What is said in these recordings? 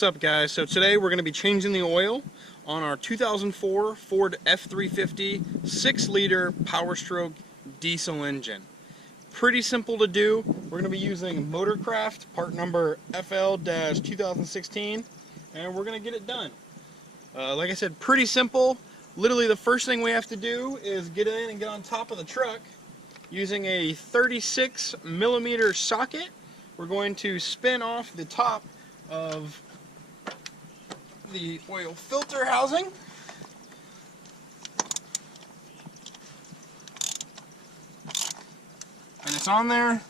What's up, guys? So today we're going to be changing the oil on our 2004 Ford F350 6-liter Power Stroke diesel engine. Pretty simple to do. We're going to be using Motorcraft part number FL-2016, and we're going to get it done. Like I said, pretty simple. Literally the first thing we have to do is get in and get on top of the truck using a 36mm socket. We're going to spin off the top of the oil filter housing. And it's on there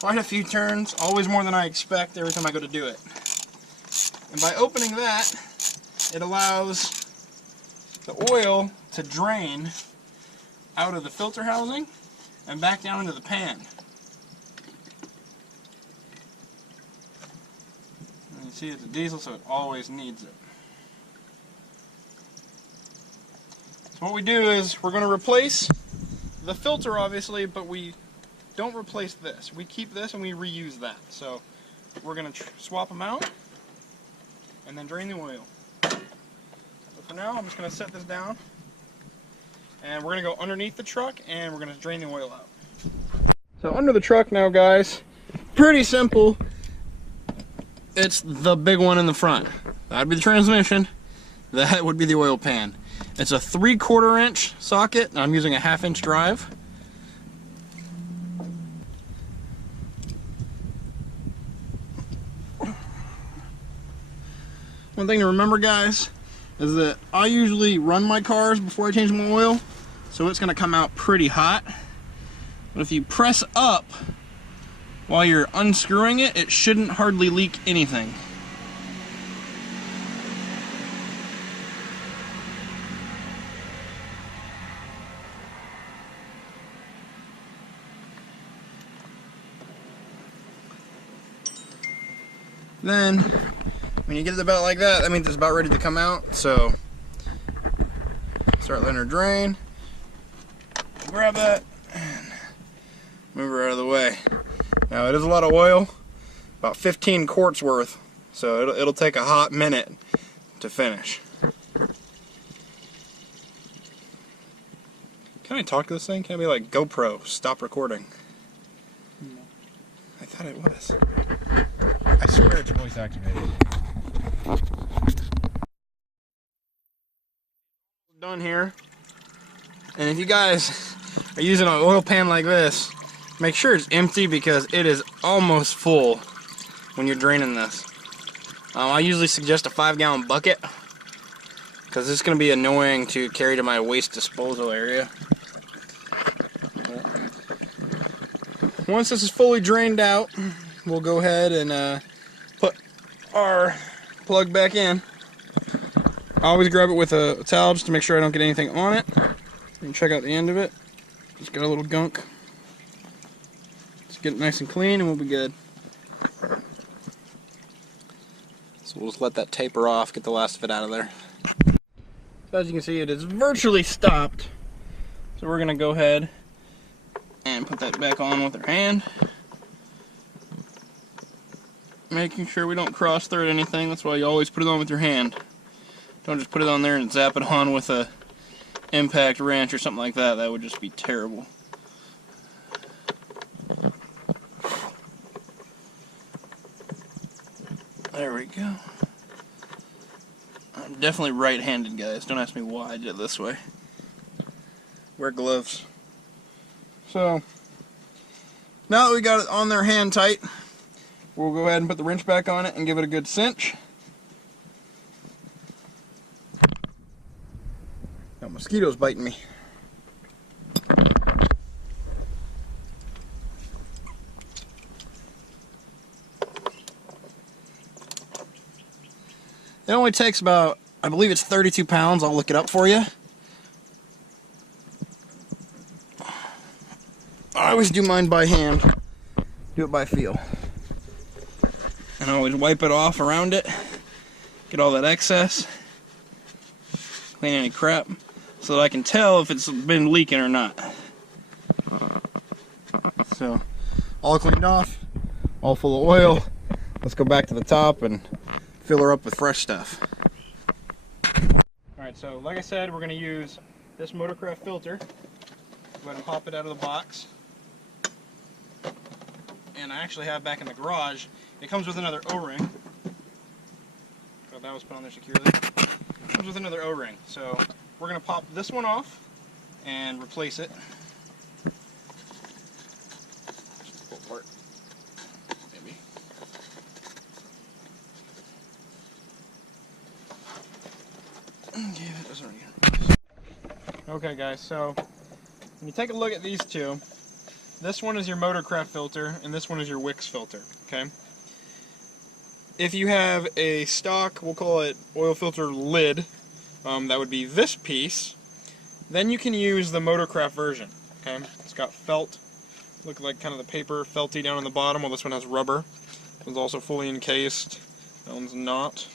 quite a few turns, always more than I expect every time I go to do it. And by opening that, it allows the oil to drain out of the filter housing and back down into the pan. And you see it's a diesel, so it always needs it. So what we do is we're going to replace the filter, obviously, but we don't replace this. We keep this and we reuse that. So we're going to swap them out and then drain the oil. So for now, I'm just going to set this down, and we're going to go underneath the truck and we're going to drain the oil out. So under the truck now, guys, pretty simple. It's the big one in the front. That'd be the transmission. That would be the oil pan. It's a 3/4 inch socket, and I'm using a 1/2 inch drive. One thing to remember, guys, is that I usually run my cars before I change my oil, so it's going to come out pretty hot. But if you press up while you're unscrewing it, it shouldn't hardly leak anything. Then, when you get it about like that, that means it's about ready to come out. So, start letting her drain. Grab that and move her out of the way. Now, it is a lot of oil, about 15 quarts worth, so it'll take a hot minute to finish. Can I talk to this thing? Can I be like, GoPro, stop recording? No. I thought it was. I swear it's voice activated. Done here. And if you guys are using an oil pan like this, make sure it's empty because it is almost full when you're draining this. I usually suggest a 5-gallon bucket because it's going to be annoying to carry to my waste disposal area. Once this is fully drained out, we'll go ahead and put our plug back in. I always grab it with a towel just to make sure I don't get anything on it. And check out the end of it. Just got a little gunk. Let's get it nice and clean and we'll be good. So we'll just let that taper off, get the last of it out of there. So as you can see, it is virtually stopped. So we're going to go ahead and put that back on with our hand. Making sure we don't cross thread anything. That's why you always put it on with your hand. Don't just put it on there and zap it on with a impact wrench or something like that. That would just be terrible. There we go. I'm definitely right-handed, guys. Don't ask me why I did it this way. Wear gloves. So, now that we got it on there hand tight, we'll go ahead and put the wrench back on it and give it a good cinch. Got mosquitoes biting me. It only takes about, I believe it's 32 pounds. I'll look it up for you. I always do mine by hand. Do it by feel. And I always wipe it off around it. Get all that excess. Clean any crap. So that I can tell if it's been leaking or not. So, all cleaned off. All full of oil. Let's go back to the top and fill her up with fresh stuff. Alright, so like I said, we're going to use this Motorcraft filter. Go ahead and pop it out of the box. And I actually have back in the garage, it comes with another O-ring. So that was put on there securely. It comes with another O-ring. So we're going to pop this one off and replace it. Just pull apart. Maybe. Okay, that doesn't really. Okay guys, so when you take a look at these two, this one is your Motorcraft filter, and this one is your Wix filter, okay? If you have a stock, we'll call it oil filter lid, that would be this piece, then you can use the Motorcraft version, okay? It's got felt, look like kind of the paper felty down on the bottom, while this one has rubber. This one's also fully encased, that one's not.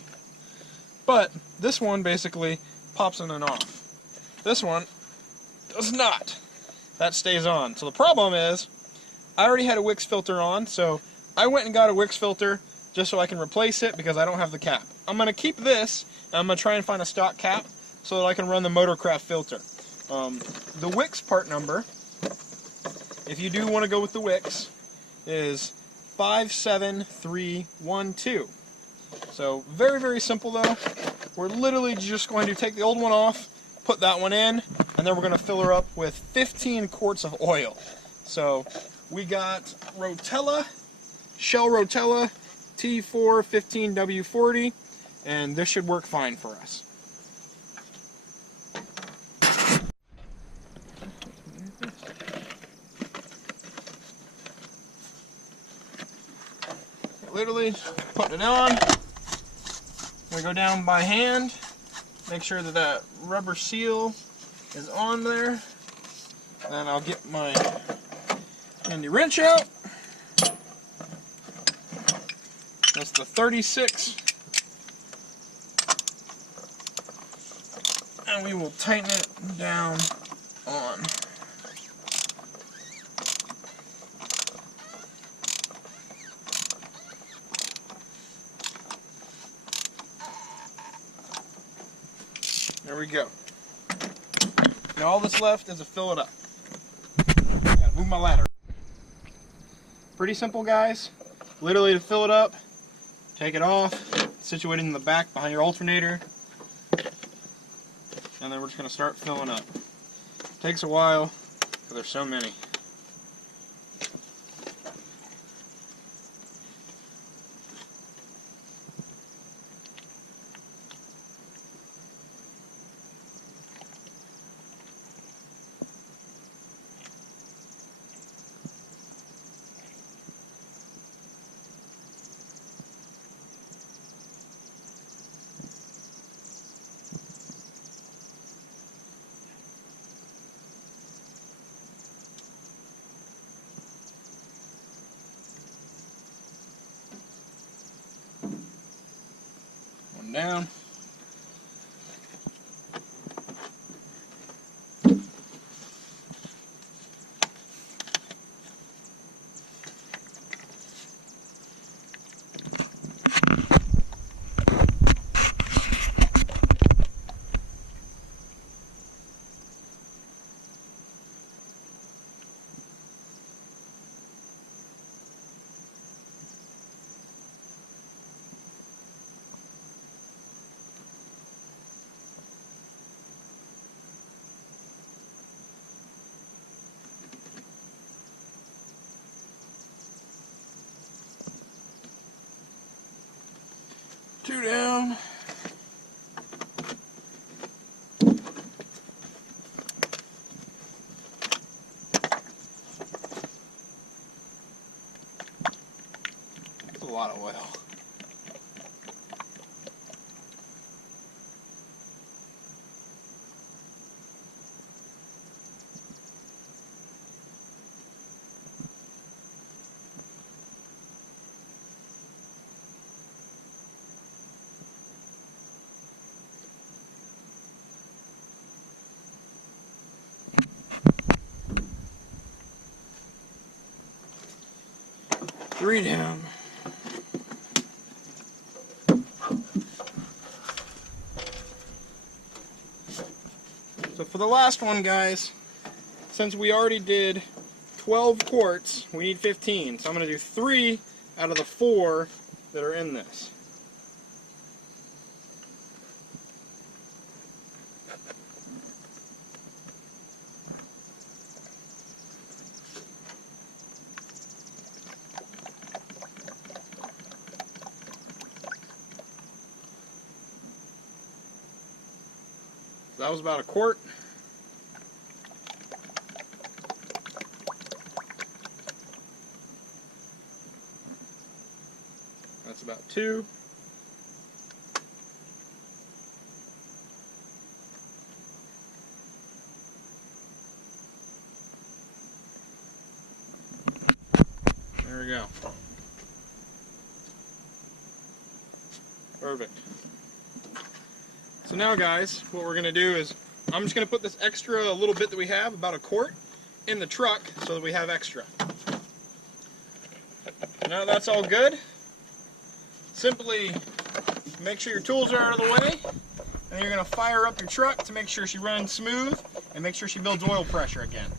But this one basically pops in and off. This one does not. That stays on. So the problem is, I already had a Wix filter on, so I went and got a Wix filter just so I can replace it because I don't have the cap. I'm going to keep this, and I'm going to try and find a stock cap so that I can run the Motorcraft filter. The Wix part number, if you do want to go with the Wix, is 57312. So very, very simple though. We're literally just going to take the old one off, put that one in, and then we're going to fill her up with 15 quarts of oil. So we got Rotella, Shell Rotella T415W40, and this should work fine for us. Literally putting it on. We go down by hand, make sure that that rubber seal is on there. Then I'll get my handy wrench out. That's the 36. And we will tighten it down on. There we go. Now all that's left is to fill it up. Gotta move my ladder. Pretty simple, guys. Literally to fill it up, take it off, situate it in the back behind your alternator, and then we're just going to start filling up. Takes a while, because there's so many. Down. Two down. That's a lot of oil. Three down. So for the last one, guys, since we already did 12 quarts, we need 15. So I'm going to do 3 out of the 4 that are in this. So that was about a quart. That's about 2. There we go. Perfect. So now, guys, what we're going to do is I'm just going to put this extra little bit that we have, about a quart, in the truck so that we have extra. Now that's all good, simply make sure your tools are out of the way, and you're going to fire up your truck to make sure she runs smooth and make sure she builds oil pressure again.